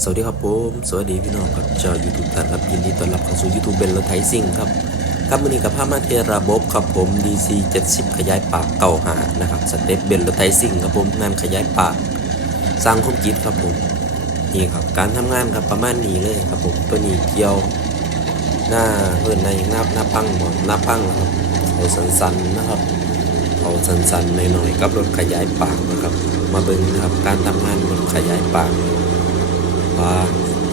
สวัสดีครับผม สวัสดีพี่น้องครับชาวยูทูบท่านครับยินดีต้อนรับเข้าสู่ยูทูบเบนรถไถซิ่งครับ ครับวันนี้กับภาพมาเทระบบครับผม DC 70 ขยายปากเก่าหานะครับสเต็ปเบนรถไถซิ่งครับผมงานขยายปากสร้างคมกิจครับผมนี่ครับการทำงานครับประมาณนี้เลยครับผมตัวนี้เกี่ยวหน้าเพื่อนในหน้าหน้าปังหมอนหน้าปังนะครับเขาสันๆนะครับเขาสันๆหน่อยๆกับรถขยายปากนะครับ มาเบิ่งนครับการทำงานรถขยายปาก ว่า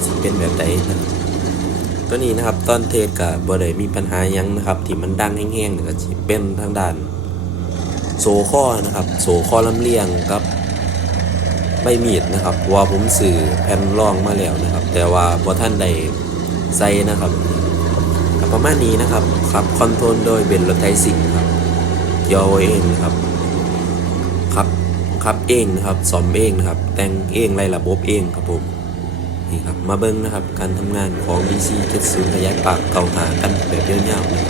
สิเป็นแบบใดนะตัวนี้นะครับตอนเทศกับบ่ได้มีปัญหายังนะครับ ที่มันดังแห้งๆนี่ก็สิเป็นทางด้าน โซข้อนะครับ โซข้อลำเลียงกับใบมีดนะครับว่าผมสื่อแผ่นรองมาแล้วนะครับ แต่ว่าบ่ท่านได้ใส่นะครับประมาณนี้นะครับครับคอนโทรลโดยเบนรถไทสิงครับยเอเองนะครับครับครับเองนะครับสอมเองนะครับ แต่งเองไรระบบเองครับผม นี่ครับมาเบิ้งนะครับการทำงานของ DC 70ขยายปากเก่าหากันแบบเยาวๆนะครับ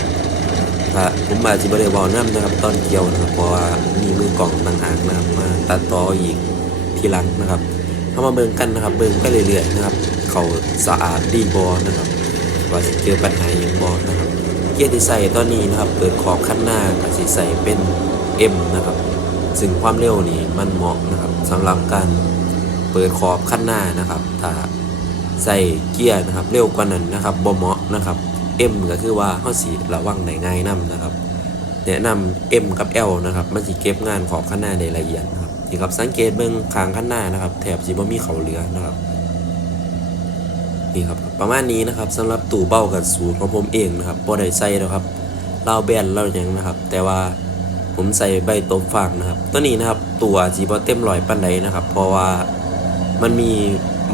ถ้าผมอาจจะบริวารน้ำนะครับตอนเกี่ยวนะครับเพราะว่ามีมือกล่องต่างหากนะครับมาตัดต่ออีกทีหลังนะครับเข้ามาเบิ้งกันนะครับ เบิ้งไปเรื่อยๆนะครับ เขาสะอาดดีบอนะครับ ว่าสิเจอปัญหาอย่างบอนะครับ เกียร์ที่ใส่ตอนนี้นะครับ เปิดขอบขั้นหน้ากับสิใส่เป็น M นะครับ ซึ่งความเร็วนี่มันเหมาะนะครับสำหรับการเปิดขอบขั้นหน้านะครับถ้า ใส่เกียร์นะครับ เร็วกว่านั้นนะครับบ่เหมาะนะครับ M ก็คือว่าเฮาสิระวังได้ง่ายนํนะครับ แนะนำ M กับ L นะครับ มันสิเก็บงานขอบขั้นหน้าได้ละเอียดนะครับนี่ครับสังเกตเบิ่งข้างขั้นหน้านะครับ แถบสิบ่มีเขาเหลือนะครับนี่ครับประมาณนี้นะครับสำหรับตู้เบ้ากับสูตรของผมเองนะครับบ่ได้ใส่แล้วครับเล่าแบนเล่าหยังนะครับ แต่ว่าผมใส่ใบตบฟางนะครับ ตัวนี้นะครับตัวจีบอเต็มร้อยปันใดนะครับ เพราะว่ามันมี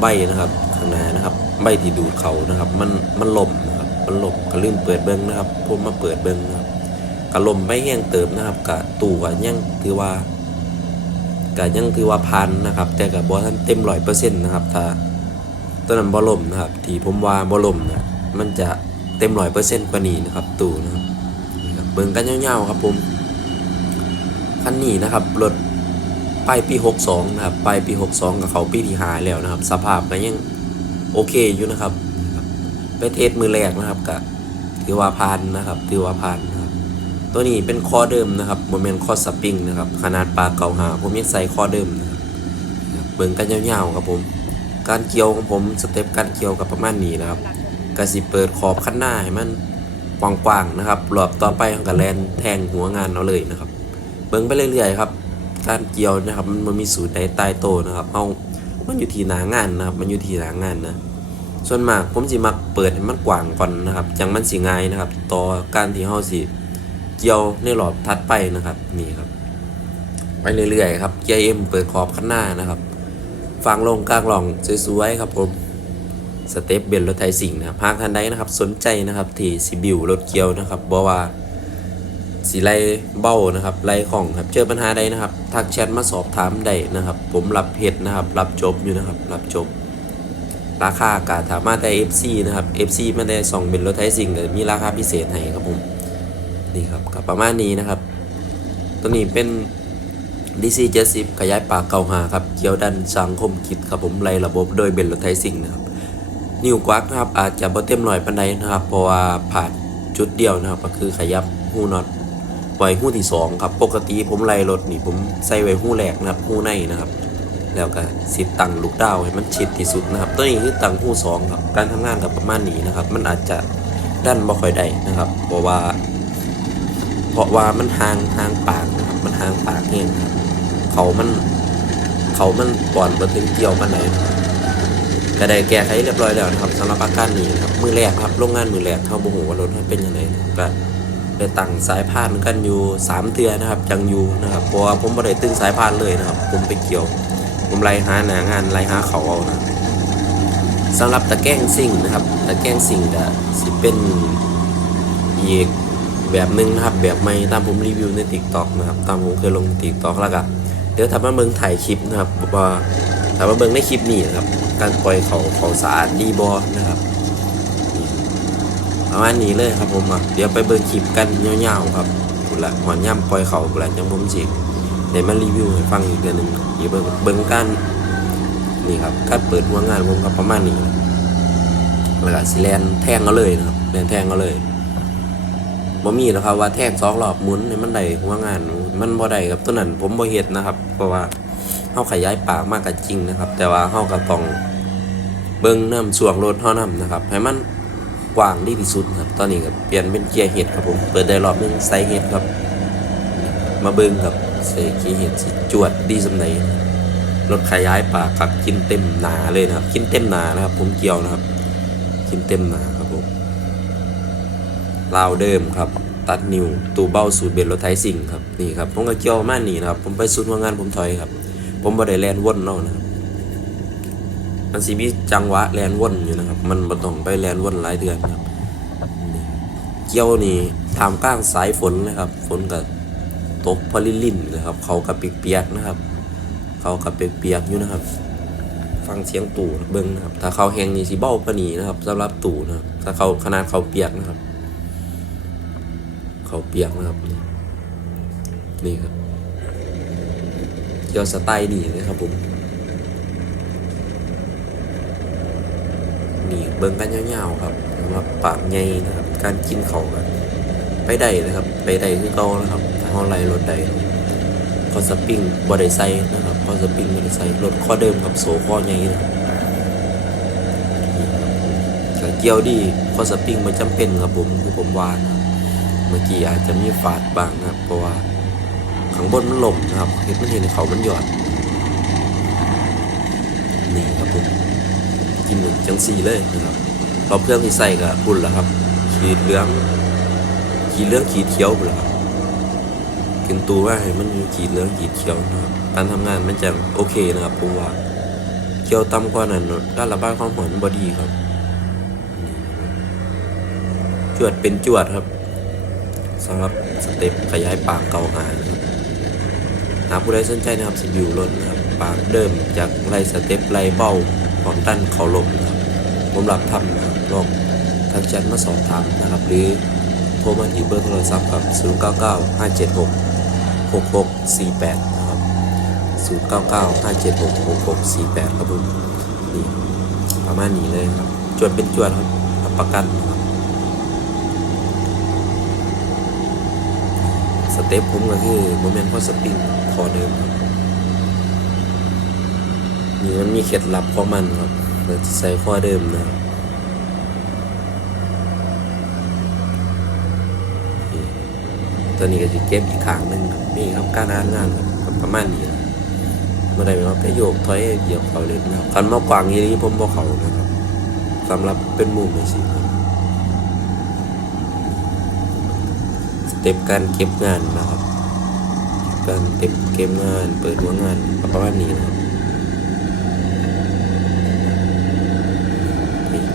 ใบนะครับางนานะครับ ใบที่ดูดเขานะครับ มันมันล่มนะครับมันล่มก็ลืมเปิดเบิ้งนะครับผมมาเปิดเบิ้งนะครับก็ล่มไปแห้งเติบนะครับกะตู้ก็ยังถือว่าก็ยังถือว่าพันนะครับ แต่กับบอท่านเต็มร้อยเปอร์เซ็นต์นะครับถ้าตัวนั้นบอลมนะครับ ที่ผมว่าบอลมนะมันจะเต็มร้อยเปอร์เซ็นต์กว่านี้นะครับ ตู้นะครับนี่ครับเบิ่งกันยาๆครับผมคันนี้นะครับรถปลายปี 62 นะครับปลายปี 62 กับเขาปีที่หาแล้วนะครับ สภาพก็ยัง โอเคอยู่นะครับ ไปเทสมือแรกนะครับก็ถือว่าผ่านนะครับถือว่าผ่านนะครับ ตัวนี้เป็นคอเดิมนะครับโมเมนต์คอสปริงนะครับ ขนาดปลาเก่าหาผมยังใส่คอเดิมนะครับครับเบิ่งกันยาวๆครับผม การเกี่ยวของผมสเต็ปการเกี่ยวกับประมาณนี้นะครับกสิเปิดขอบคันหน้าให้มันกว้างๆนะครับรอบต่อไปของกับแลนแทงหัวงานเอาเลยนะครับ เบิ่งไปเรื่อยๆครับ การเกี่ยวนะครับมันมีสูตรใดตายโตนะครับเอามันอยู่ที่หนางานนะครับ มันอยู่ที่หนางานนะ ส่วนมากผมสิมักเปิดให้มันกว้างก่อนนะครับจังมันสิง่ายนะครับ ต่อการที่เฮาสิเกี่ยวในรอบถัดไปนะครับนี่ครับ ไปเรื่อยๆครับเกียร์เอ็มเปิดขอบคันหน้านะครับฟังลงกลางหล่องสวยๆครับผมสเต็ปเบนรถไทยสิงห์นะครับหากท่านใดนะครับ สนใจนะครับที่สิบิวรถเกียวนะครับบอกว่าสีไล่เบ้านะครับไล่ของครับเจอปัญหาใดนะครับทักแชทมาสอบถามได้นะครับ ผมรับเพจนะครับ รับจบอยู่นะครับ รับจบ ราคากาถามมาแต่ FC นะครับ FC มาแต่สองเบนรถไทยสิงห์ก็มีราคาพิเศษให้ครับผมนี่ครับกับประมาณนี้นะครับ ตัวนี้เป็น DC 70ขยายปากเก่าหาครับเกี่ยวดันสังคมคิดครับผมไล่ระบบโดยเบนรถไทยซิงนะครับนิ้วกวักนะครับอาจจะบ่เต็มร้อยปานใดนะครับเพราะว่าผ่านจุดเดียวนะครับ ก็คือขยับหูน็อตไว้หูที่สองครับปกติผมไล่รถนี่ผมใส่ไว้หูแรกนะครับหูในนะครับ แล้วก็สิตั้งลูกดาวให้มันชิดที่สุดนะครับ ตัวนี้คือตั้งหูสองครับ การทำงานกับประมาณนี้นะครับ มันอาจจะดันบ่ค่อยได้นะครับ เพราะว่า เพราะว่ามันห่างห่างปากนะครับ มันห่างปากเองครับ เขามันเขามันปอนมาถึงเกี่ยวมันไหนนะครับก็ได้แก้ไขเรียบร้อยแล้วนะครับสำหรับอาการนี้นะครับมือแรกครับโรงงานมือแรกเขาโมโหว่ารถเป็นยังไงกับก็ได้ตั้งสายพานกันอยู่สามเทือนะครับจังอยู่นะครับเพราะว่าผมไม่ได้ตึงสายพานเลยนะครับ ผมไปเกี่ยว ผมไล่หาหนางานไล่หาเขาเอานะสำหรับตะแกรงซิ่งนะครับ ตะแกรงซิ่งก็สิเป็นอีกแบบหนึงนะครับ แบบไม่ตามผมรีวิวใน t ิ k t o k นะครับ ตามผมเคยลง t ิ k t o k แล้วก็เดี๋ยวถ้ามาเบิ่งถ่ายคลิปนะครับว่าถ้ามาเบิ่งในคลิปนี้นะครับ การปล่อยเขาเขาสะอาดดีบอนะครับประมาณนี้เลยครับผมเดี๋ยวไปเบิ่งคลิปกันยาวๆครับกุละหัวย่ำปล่อยเขากุละยังผมสิเดี๋ยวมารีวิวให้ฟังอีกเดือนหนึ่งเดี๋ยวเบิ่งเบิ่งการนี่ครับการเปิดหัวงานผมก็ประมาณนี้แล้วก็สิแลนแทงก็เลยนะครับแลนแทงก็เลยบ่มีแล้วครับว่าแทงสองรอบหมุนให้มันได้หัวงาน มันบ่ได้ครับตัวนั้นผมบ่เฮ็ดนะครับ เพราะว่าเฮาขยายปากมากก็จริงนะครับ แต่ว่าเฮาก็ต้องเบิ่งน้ำช่วงรถเฮานํนะครับให้มันกว้างดีที่สุดครับ ตอนนี้ก็เปลี่ยนเป็นเกียร์เฮ็ดครับผม เปิดได้รอบนึงใส่เฮ็ดครับ มาเบิ่งครับ ใส่เกีเฮ็ดสิจวดดีสำไหนรถขยายปากครับกินเต็มหนาเลยนะครับ กินเต็มหนานะครับ ผมเกี่ยวนะครับ กินเต็มหนาครับผมราวเดิมครับ ตัดนิวตูเบ้าสูตรเบนรถไทยสิ่งครับนี่ครับผมก็เกี่ยวมานี่นะครับ ผมไปสุดว่างานผมถอยครับ ผมบ่ได้แลนวนเนาะนะครับมันสิมีจังหวะแลนวนอยู่นะครับ มันบ่ต้องไปแลนวนหลายเดือนครับเกี่ยวนี่ทามกลางสายฝนนะครับ ฝนก็ ตกพลิลิ่นนะครับ เขากับเปียกๆนะครับ เขากับเปียกๆอยู่นะครับ ฟังเสียงตู่เบิ้งนะครับ ถ้าเขาแหงนี่สิเบ้าปนีนะครับสำหรับตู่นะครับถ้าเขาขนาดเขาเปียกนะครับ เขาเปียกนะครับ นี่นี่ครับเกี่ยวสไตล์ดีเลยครับผมนี่เบิ้งกันยาวๆครับมาปากใหญ่นะครับ การกินเขากันไปได้นะครับ ไปได้คือเก่านะครับ เขาไล่รถได้คอสปริงบอดไซนะครับคอสปริงบอดไซรถข้อเดิมกับโซข้อใหญ่นะครับเกี่ยวดีคอสปริงมันจำเป็นครับผมคือผมว่านะเมื่อกี้อาจจะมีฝาดบางนะครับเพราะว่าข้างบนมันหล่มนะครับเห็นมันเห็นเขามันหยอดนี่ครับผมกินหนึ่งจังสี่เลยนะครับพอเพื่อนที่ใส่กับพุ่นแล้วครับขีดเหลืองขีดเหลืองขีดเขียวพุ่นแล้วครับ กินตูว่าให้มันขีดเหลืองขีดเขียวนะครับการทำงานมันจะโอเคนะครับผมว่าเขียวต่ำกว่านั้นการระบายความหอมบอดีครับ จวดเป็นจวดครับสำหรับสเต็ปขยายปากเก่าหานหาผู้ใดสนใจนะครับสิบิวรถนะครับปากเดิมจากไล่สเต็ปไล่เบ้าของด้านเขาลมนะครับ ผมรับทำนะครับลองทักแชทมาสอบถามนะครับ หรือโทรมาที่เบอร์โทรศัพท์ครับ 099 576 6648 นะครับ 099 576 6648 ครับผมนี่ประมาณนี้เลยครับ จวดเป็นจวดครับรับประกันครับสเต็ปผมก็คือโมเมนต์พอสปริงคอเดิมครับนี่มันมีเคล็ดลับของมันครับเราจะใส่ข้อเดิมนะครับ ตัวนี้ก็จะเก็บอีกขางหนึ่งครับนี่ครับการอ่านงานครับประมาณนี้นะเมื่อใดว่าไปโยกถอยเหยียบเขาเลยนะครับคันมากกวางอย่างนี้ผมบอกเขานะครับสำหรับเป็นมุมเลยสิครับสเต็ปการเก็บงานนะครับ การเก็บเก็บงานเปิดหัวงานประมาณนี้นะครับ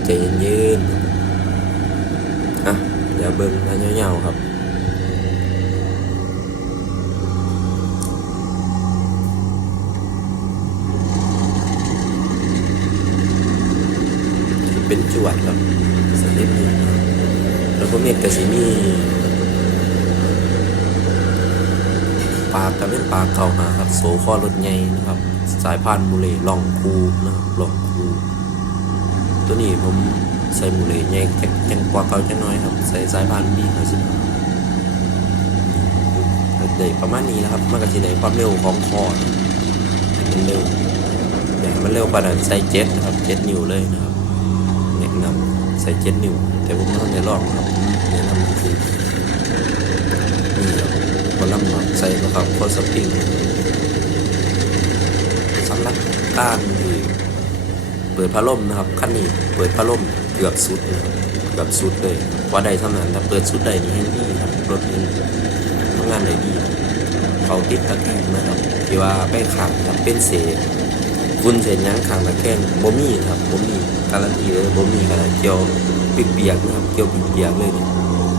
ใจเย็นๆอะเดี๋ยวเบิ้งมาเงาวๆครับ เป็นจวดครับสเต็ปนี้ครับแล้วก็เมฆกสิมีปลากระเป็นปลาเก่ามาครับโซคอรถใหญ่นะครับ สายพานมูเลล่องคูนะครับล่องคูตัวนี้ผมใส่มูเลใหญ่จังจังกว่าเก่าจังน้อยครับ ใส่สายพานบีห้าสิบได้ประมาณนี้นะครับมันก็จะได้ความเร็วของคอนะให้มันเร็วแต่ให้มันเร็วกว่านั้นใส่เจ็ตนะครับเจ็ตนิ้วเลยนะครับ นะใส่เจ็ดนิ้ว แต่ผมไม่ต้องในลองครับแนะนำคือนี่ครับบอลัมใส่ก็ครับโคสปริงสำหรับการที่เปิดพัดลมนะครับขั้นนี้เปิดพัดลมเกือบสุดนะครับเกือบสุดเลยว่าใดเท่านั้นถ้าเปิดสุดใดนี่ให้ดีครับรถนี้ทำงานได้ดีเขาติดตะแกรงนะครับที่ว่าไปขังครับเป็นเศษ ฝุ่นเศษหยังขังตะแกรงบ่มีครับบ่มีการันตีเลยบ่มีขนาดเกี่ยวเปียกๆนะครับเกี่ยวเปียกๆเลยนี่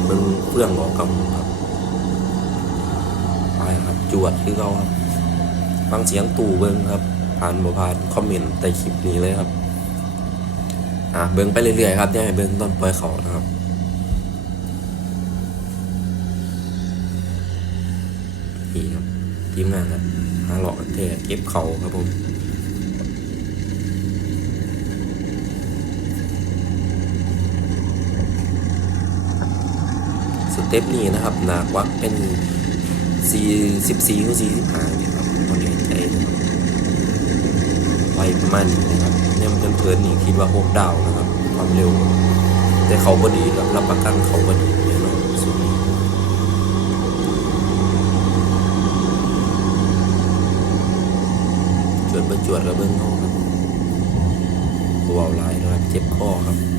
มันเปลืองออกกับครับไปครับจวดคือเขาครับฟังเสียงตู่เบิ้งครับ ผ่านบ่ผ่านคอมเมนต์ใต้คลิปนี้เลยครับอะเบิ้งไปเรื่อยๆครับอย่าให้เบิ้งต้นปล่อยเขานะครับนี่ครับทีมงานครับหาหลอกกันแท้เก็บเขาครับผม ต็ปนี้นะครับหนากวักเป็นสี่สิบสี่หรือสี่สิบห้านี่ครับคนเห็นใจนะครับไวประมาณนี้นะครับเนี่ยมันเพลินๆนี่คิดว่าหกดาวนะครับ ความเร็ว แต่เขาบดีรับรับประกันเขาบดีแน่นอนสุดนี้จวดประจวดกับเบิ้งเขาครับกลัวหลายนะครับเจ็บคอครับ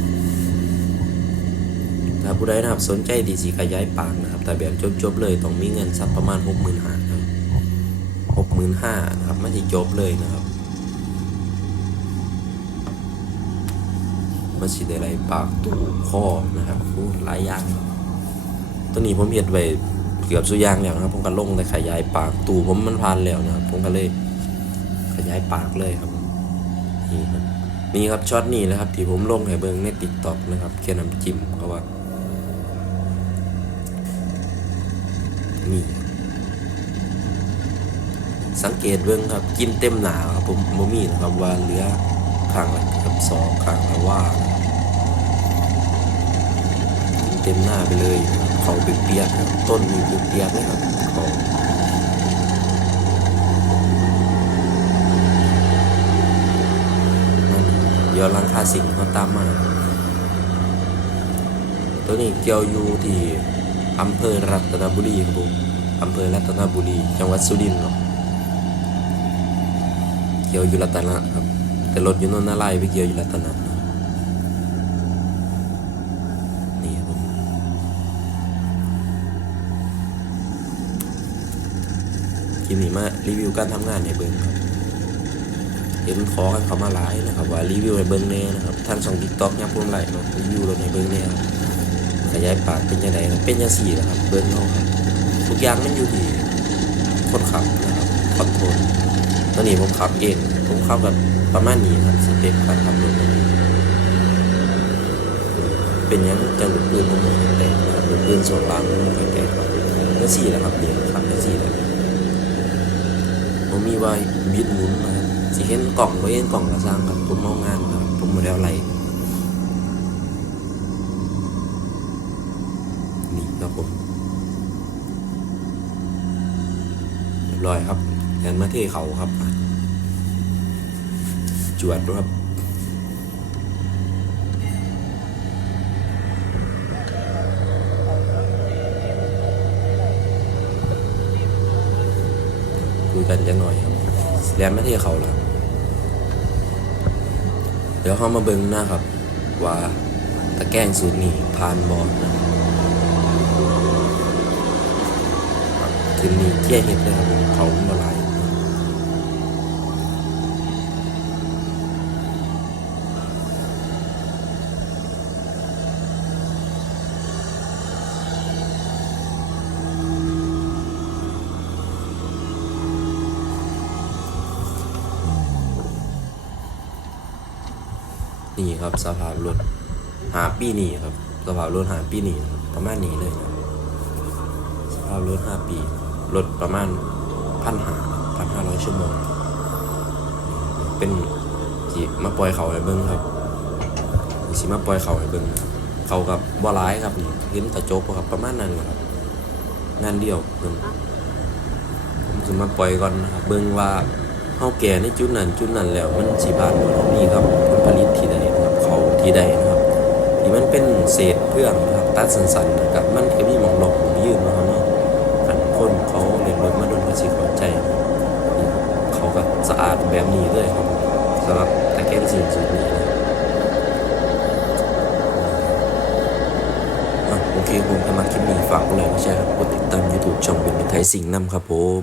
ถ้าผู้ใดนะครับสนใจดีสีขยายปากนะครับ แต่แบบจบๆเลยต้องมีเงินสักประมาณหกหมื่นห้าครับหกหมื่นห้านะครับไม่ใช่จบเลยนะครับมาสิได้ไรปากตูข้อนะครับอู้หลายอย่างตัวนี้ผมเห็ดไว้เกือบสุดยางแล้วนะครับ ผมก็ลงแต่ขยายปากตูผมมันพันแล้วนะครับผมก็เลยขยายปากเลยครับนี่ครับนี่ครับช็อตนี้นะครับ ที่ผมลงให้เบิ่งในติ๊กต็อกนะครับแค่น้ำจิ้มเขาว่า นี่ สังเกตเบิ่งครับ กินเต็มหนาครับผมบ่มีนะครับว่าเหลือข้างละกับสองข้างละว่าเต็มหน้าไปเลยเขาเปียกๆต้นมีเปียกๆเลยครับเขานั่นเดี๋ยวหลังคาสิงเขาตามมา ตัวนี้เกี่ยวอยู่ที่อำเภอรัตนบุรีครับผมอำเภอรัตนบุรี จังหวัดสุรินทร์เนาะ กี่ยวอยู่รัตนะครับ แต่รถอยู่นนทไล่ไปเกี่ยวอยู่รัตนะนี่ครับผมคลิปนี้มารีวิวการทำงานในเบิ้งครับเห็นขอกันเขามาหลายนะครับ ว่ารีวิวในเบิ้งแน่นะครับท่านช่องทิกต็อกยังพูดไหลเนาะรีวิวรถในเบิ้งแน่ขยายปากเป็นยังไงเป็นยังสี่นะครับเบิ้งเขาครับทุกอย่างมันอยู่ที่คนขับนะครับคอนโทรล ตอนนี้ผมขับเอง ผมขับแบบประมาณนี้ครับสเต็ปการขับรถผมเป็นยังจังหวะปืนผมบอกแตกนะครับปืนส่วนล่างผมบอกแตกครับก็สี่แหละครับนี่ขับได้สี่แหละผมมีไว้บิดหมุนนะครับสิเห็นกล่องไว้เห็นกล่องกระซังครับผมเอางานครับผมโมเดลไรนี่ครับผมเรียบร้อยครับ ยันมาเทเขาครับ จวดด้วยครับคุยกันจังหน่อยครับแลนมาเทเขาแล้วเดี๋ยวเขามาเบิ่งหน้าครับ ว่าตะแกรงสูตรนี้ผ่านบอลนะครับคืนนี้เที่ยเห็ดเลยครับ เขามาหลายนี่ ครับ สภาพรถหาปีนี้ครับ สภาพรถหาปีนี้ครับประมาณนี้เลยนะสภาพรถห้าปีรถประมาณพันหาพันห้าร้อยชั่วโมง เป็นสิมาปล่อยเขาให้เบิ้งครับสิมาปล่อยเขาให้เบิ้งเขากับบ่ร้ายครับนี่เห็นตะโจกบ่ครับประมาณนั้นแหละครับงานเดียวเบิ้งผมสิมาปล่อยก่อนนะครับเบิ้งว่าเฮาแก่ในจุดนั้นจุดนั้นแล้วมันสิบานบ่นี่ครับผลผลิตที่ใดน ที่ใดนะครับที่มันเป็นเศษเพื่องนะครับตัดสันๆนะครับมันก็มีหมองหลอกหมองยืนนะครับเนาะอันคนเขาเรียนรถมาโดนภาษีข้าใจ เขาก็สะอาดแบบนี้เลยครับสำหรับตะแกรงสิ่งสุดนี้นะโอเคผมทำมาคลิปนี้ฝากกดไลค์กดแชร์ครับกดติดตาม YouTube ช่องเป็นไทยสิงห์นำครับผม